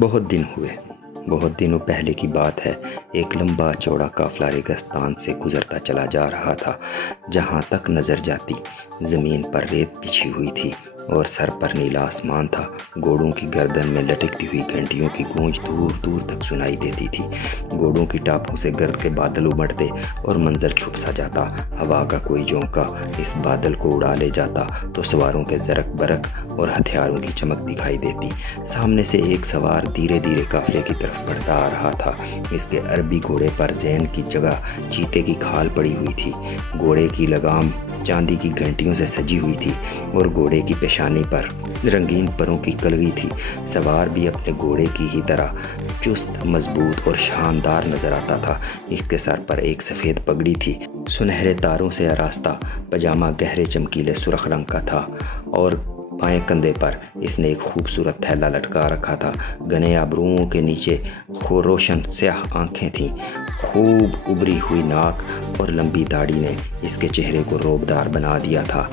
بہت دن ہوئے، بہت دنوں پہلے کی بات ہے۔ ایک لمبا چوڑا قافلہ ریگستان سے گزرتا چلا جا رہا تھا۔ جہاں تک نظر جاتی زمین پر ریت بچھی ہوئی تھی اور سر پر نیلا آسمان تھا۔ گھوڑوں کی گردن میں لٹکتی ہوئی گھنٹیوں کی گونج دور دور تک سنائی دیتی تھی۔ گھوڑوں کی ٹاپوں سے گرد کے بادل امڑتے اور منظر چھپ سا جاتا۔ ہوا کا کوئی جھونکا اس بادل کو اڑا لے جاتا تو سواروں کے زرق برق اور ہتھیاروں کی چمک دکھائی دیتی۔ سامنے سے ایک سوار دھیرے دھیرے قافلے کی طرف بڑھتا آ رہا تھا۔ اس کے عربی گھوڑے پر زین کی جگہ چیتے کی کھال پڑی ہوئی تھی۔ گھوڑے کی لگام چاندی کی گھنٹیوں سے سجی ہوئی تھی اور گھوڑے کی پیشانی پر رنگین پروں کی کلگی تھی۔ سوار بھی اپنے گھوڑے کی ہی طرح چست، مضبوط اور شاندار نظر آتا تھا۔ اس کے سر پر ایک سفید پگڑی تھی۔ سنہرے تاروں سے آراستہ پاجامہ گہرے چمکیلے سرخ رنگ کا تھا اور بائیں کندھے پر اس نے ایک خوبصورت تھیلا لٹکا رکھا تھا۔ گھنے ابروؤں کے نیچے روشن سیاہ آنکھیں تھیں۔ خوب ابری ہوئی ناک اور لمبی داڑھی نے اس کے چہرے کو روبدار بنا دیا تھا۔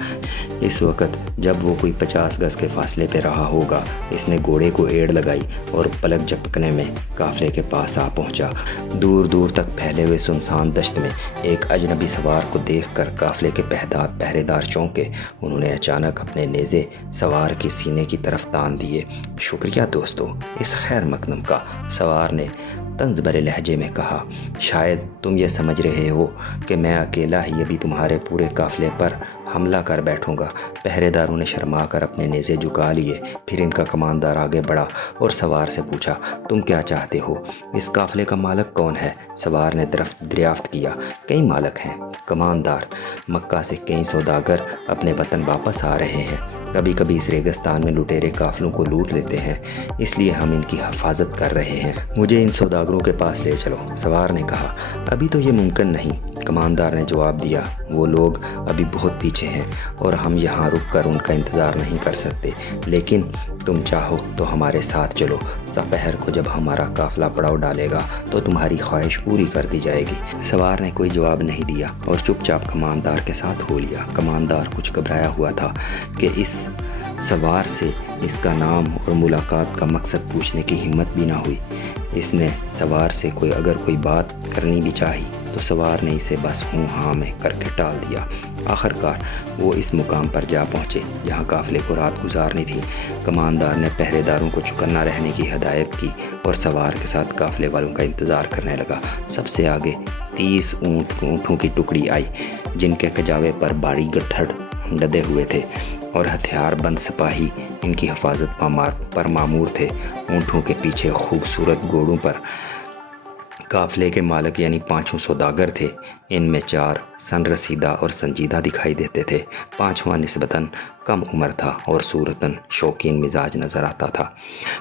اس وقت جب وہ کوئی 50 گز کے فاصلے پہ رہا ہوگا، اس نے گھوڑے کو ایڑ لگائی اور پلک جھپکنے میں قافلے کے پاس آ پہنچا۔ دور دور تک پھیلے ہوئے سنسان دشت میں ایک اجنبی سوار کو دیکھ کر قافلے کے پہرے دار چونکے۔ انہوں نے اچانک اپنے نیزے سوار کے سینے کی طرف تان دیے۔ شکریہ دوستو، اس خیر مقدم کا، سوار نے طنز بھرے لہجے میں کہا۔ شاید تم یہ سمجھ رہے ہو کہ میں اکیلا ہی ابھی تمہارے پورے قافلے پر حملہ کر بیٹھوں گا۔ پہرے داروں نے شرما کر اپنے نیزے جھکا لیے۔ پھر ان کا کماندار آگے بڑھا اور سوار سے پوچھا، تم کیا چاہتے ہو؟ اس قافلے کا مالک کون ہے؟ سوار نے دریافت کیا۔ کئی مالک ہیں کماندار، مکہ سے کئی سوداگر اپنے وطن واپس آ رہے ہیں۔ کبھی کبھی اس ریگستان میں لٹیرے قافلوں کو لوٹ لیتے ہیں، اس لیے ہم ان کی حفاظت کر رہے ہیں۔ مجھے ان سوداگروں کے پاس لے چلو، سوار نے کہا۔ ابھی تو یہ ممکن نہیں، کماندار نے جواب دیا۔ وہ لوگ ابھی بہت پیچھے ہیں اور ہم یہاں رک کر ان کا انتظار نہیں کر سکتے، لیکن تم چاہو تو ہمارے ساتھ چلو۔ سپہر کو جب ہمارا قافلہ پڑاؤ ڈالے گا تو تمہاری خواہش پوری کر دی جائے گی۔ سوار نے کوئی جواب نہیں دیا اور چپ چاپ کماندار کے ساتھ ہو لیا۔ کماندار کچھ گھبرایا ہوا تھا کہ اس سوار سے اس کا نام اور ملاقات کا مقصد پوچھنے کی ہمت بھی نہ ہوئی۔ اس نے سوار سے اگر کوئی بات کرنی بھی چاہی تو سوار نے اسے بس ہوں ہاں میں کر کے ٹال دیا۔ آخرکار وہ اس مقام پر جا پہنچے جہاں قافلے کو رات گزارنی تھی۔ کماندار نے پہرے داروں کو چوکنا رہنے کی ہدایت کی اور سوار کے ساتھ قافلے والوں کا انتظار کرنے لگا۔ سب سے آگے 30 اونٹوں کی ٹکڑی آئی، جن کے کجاوے پر بھاری گٹھڑ لدے ہوئے تھے اور ہتھیار بند سپاہی ان کی حفاظت پر مامور تھے۔ اونٹوں کے پیچھے خوبصورت گھوڑوں پر قافلے کے مالک یعنی 5 سوداگر تھے۔ ان میں 4 سن رسیدہ اور سنجیدہ دکھائی دیتے تھے۔ 5واں نسبتاً کم عمر تھا اور صورتاً شوقین مزاج نظر آتا تھا۔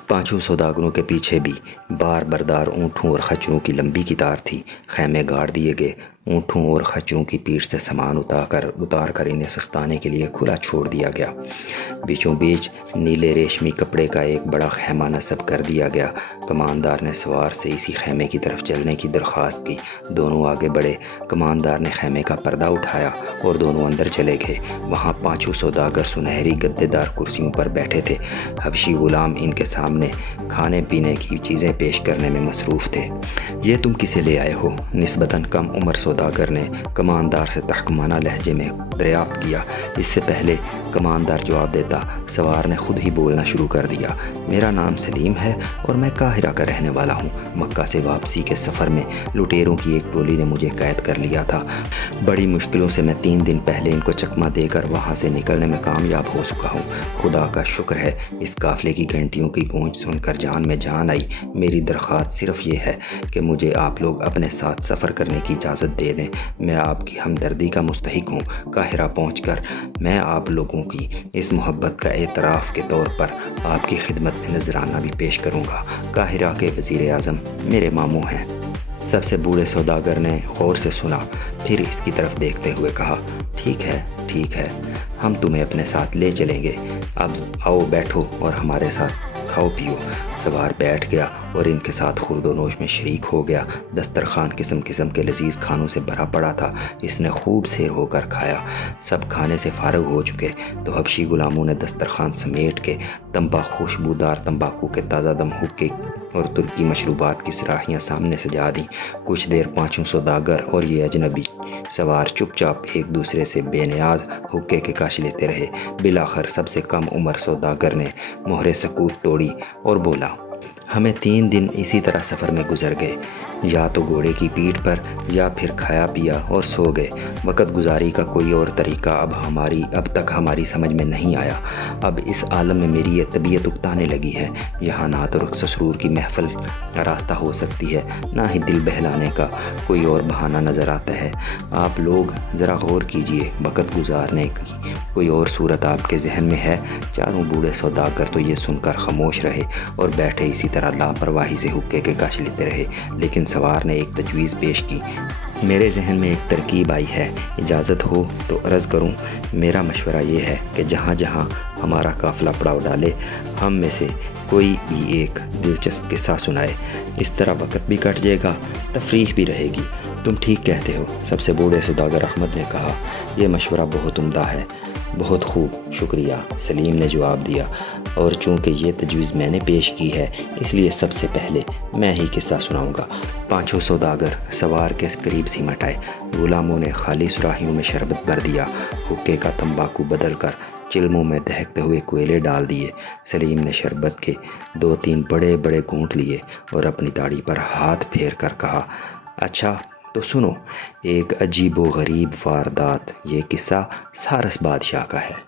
5 سوداگروں کے پیچھے بھی بار بردار اونٹوں اور خچروں کی لمبی قطار تھی۔ خیمے گاڑ دیے گئے۔ اونٹوں اور خچروں کی پیٹھ سے سامان اتار کر انہیں سستانے کے لیے کھلا چھوڑ دیا گیا۔ بیچوں بیچ نیلے ریشمی کپڑے کا ایک بڑا خیمہ نصب کر دیا گیا۔ کماندار نے سوار سے اسی خیمے کی طرف چلنے کی درخواست کی۔ دونوں آگے بڑھے۔ کماندار نے خیمے کا پردہ اٹھایا اور دونوں اندر چلے گئے۔ وہاں 5 سوداگر سنہری گدے دار کرسیوں پر بیٹھے تھے۔ حبشی غلام ان کے سامنے کھانے پینے کی چیزیں پیش کرنے میں مصروف تھے۔ یہ تم کسے لے آئے ہو؟ نسبتاً کم عمر سوداگر نے کماندار سے تحکمانہ لہجے میں دریافت کیا۔ اس سے پہلے کماندار جواب دیتا، سوار نے خود ہی بولنا شروع کر دیا۔ میرا نام سلیم ہے اور میں قاہرہ کا رہنے والا ہوں۔ مکہ سے واپسی کے سفر میں لٹیروں کی ایک ٹولی نے مجھے قید کر لیا تھا۔ بڑی مشکلوں سے میں 3 دن پہلے ان کو چکمہ دے کر وہاں سے نکلنے میں کامیاب ہو چکا ہوں۔ خدا کا شکر ہے، اس قافلے کی گھنٹیوں کی گونج سن کر جان میں جان آئی۔ میری درخواست صرف یہ ہے کہ مجھے آپ لوگ اپنے ساتھ سفر کرنے کی اجازت دے دیں۔ میں آپ کی ہمدردی کا مستحق ہوں۔ قاہرہ پہنچ کر میں آپ لوگوں کی اس محبت کا اعتراف کے طور پر آپ کی خدمت میں نذرانہ بھی پیش کروں گا۔ قاہرہ کے وزیر اعظم میرے ماموں ہیں۔ سب سے بوڑھے سوداگر نے غور سے سنا، پھر اس کی طرف دیکھتے ہوئے کہا، ٹھیک ہے، ہم تمہیں اپنے ساتھ لے چلیں گے۔ اب آؤ بیٹھو اور ہمارے ساتھ کھاؤ پیو۔ سوار بیٹھ گیا اور ان کے ساتھ خورد و نوش میں شریک ہو گیا۔ دسترخوان قسم قسم کے لذیذ کھانوں سے بھرا پڑا تھا۔ اس نے خوب سیر ہو کر کھایا۔ سب کھانے سے فارغ ہو چکے تو حبشی غلاموں نے دسترخوان سمیٹ کے خوشبودار تمباکو کے تازہ دم حقے اور ترکی مشروبات کی سراہیاں سامنے سجا دیں۔ کچھ دیر پانچوں سوداگر اور یہ اجنبی سوار چپ چاپ ایک دوسرے سے بے نیاز حقے کے کش لیتے رہے۔ بالآخر سب سے کم عمر سوداگر نے مہر سکوت توڑی اور بولا، ہمیں 3 دن اسی طرح سفر میں گزر گئے، یا تو گھوڑے کی پیٹھ پر یا پھر کھایا پیا اور سو گئے۔ وقت گزاری کا کوئی اور طریقہ اب تک ہماری سمجھ میں نہیں آیا۔ اب اس عالم میں میری یہ طبیعت اکتانے لگی ہے۔ یہاں نہ تو رقص و سرور کی محفل راستہ ہو سکتی ہے، نہ ہی دل بہلانے کا کوئی اور بہانہ نظر آتا ہے۔ آپ لوگ ذرا غور کیجئے، وقت گزارنے کی کوئی اور صورت آپ کے ذہن میں ہے؟ چاروں بوڑھے سوداگر تو یہ سن کر خاموش رہے اور بیٹھے اسی طرح لاپرواہی سے حقے کے کش لیتے رہے۔ لیکن سوار نے ایک تجویز پیش کی۔ میرے ذہن میں ایک ترکیب آئی ہے، اجازت ہو تو عرض کروں۔ میرا مشورہ یہ ہے کہ جہاں جہاں ہمارا قافلہ پڑاؤ ڈالے، ہم میں سے کوئی بھی ایک دلچسپ قصہ سنائے۔ اس طرح وقت بھی کٹ جائے گا، تفریح بھی رہے گی۔ تم ٹھیک کہتے ہو، سب سے بوڑھے سوداگر احمد نے کہا۔ یہ مشورہ بہت عمدہ ہے۔ بہت خوب، شکریہ، سلیم نے جواب دیا۔ اور چونکہ یہ تجویز میں نے پیش کی ہے، اس لیے سب سے پہلے میں ہی قصہ سناؤں گا۔ پانچوں سوداگر سوار کے قریب سمٹ آئے۔ غلاموں نے خالی سراہیوں میں شربت بھر دیا، حقے کا تمباکو بدل کر چلموں میں دہکتے ہوئے کوئلے ڈال دیے۔ سلیم نے شربت کے 2-3 بڑے بڑے گھونٹ لیے اور اپنی داڑھی پر ہاتھ پھیر کر کہا، اچھا تو سنو، ایک عجیب و غریب واردات۔ یہ قصہ سارس بادشاہ کا ہے۔